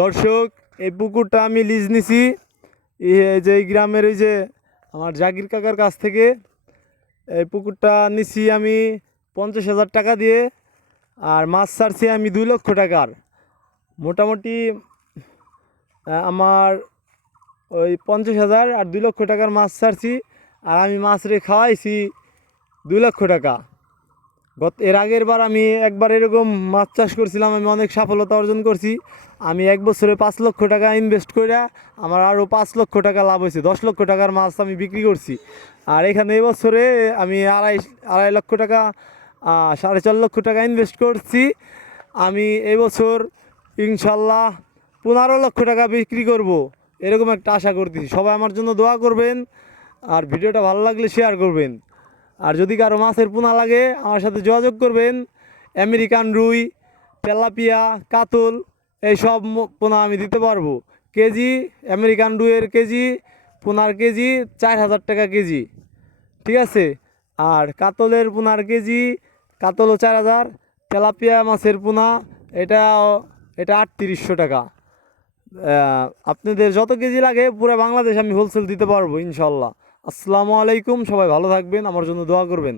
দর্শক, এই পুকুরটা আমি লিজ নিছি যে এই গ্রামের ওই যে আমার জাগির কাকার কাছ থেকে। এই পুকুরটা নিছি আমি 50,000 টাকা দিয়ে, আর মাছ ছাড়ছি আমি 2 লক্ষ টাকার। মোটামুটি আমার ওই 50,000 আর 2 লক্ষ টাকার মাছ ছাড়ছি, আর আমি মাছ রে খাওয়াইছি 2 লক্ষ টাকা। এর আগের বার আমি একবার এরকম মাছ চাষ করছিলাম, আমি অনেক সফলতা অর্জন করছি। আমি এক বছরে 5 লক্ষ টাকা ইনভেস্ট করে আমার আরও 5 লক্ষ টাকা লাভ হয়েছে। 10 লক্ষ টাকার মাছ আমি বিক্রি করছি। আর এখানে এবছরে আমি আড়াই লক্ষ টাকা 4.5 লক্ষ টাকা ইনভেস্ট করছি। আমি এবছর ইনশাল্লাহ 15 লক্ষ টাকা বিক্রি করব, এরকম একটা আশা করতেছি। সবাই আমার জন্য দোয়া করবেন, আর ভিডিওটা ভালো লাগলে শেয়ার করবেন। আর যদি কারো মাছের পোনা লাগে আমার সাথে যোগাযোগ করবেন। আমেরিকান রুই, তেলাপিয়া, কাতল এই সব পোনা আমি দিতে পারবো। কেজি আমেরিকান রুইয়ের কেজি, পোনার কেজি 4,000 টাকা কেজি, ঠিক আছে। আর কাতলের পোনার কেজি, কাতলও 4,000। তেলাপিয়া মাছের পোনা এটা এটা 3800 টাকা। আপনাদের যত কেজি লাগে পুরো বাংলাদেশ আমি হোলসেল দিতে পারবো ইনশাল্লাহ। আসসালামু আলাইকুম, সবাই ভালো থাকবেন, আমার জন্য দোয়া করবেন।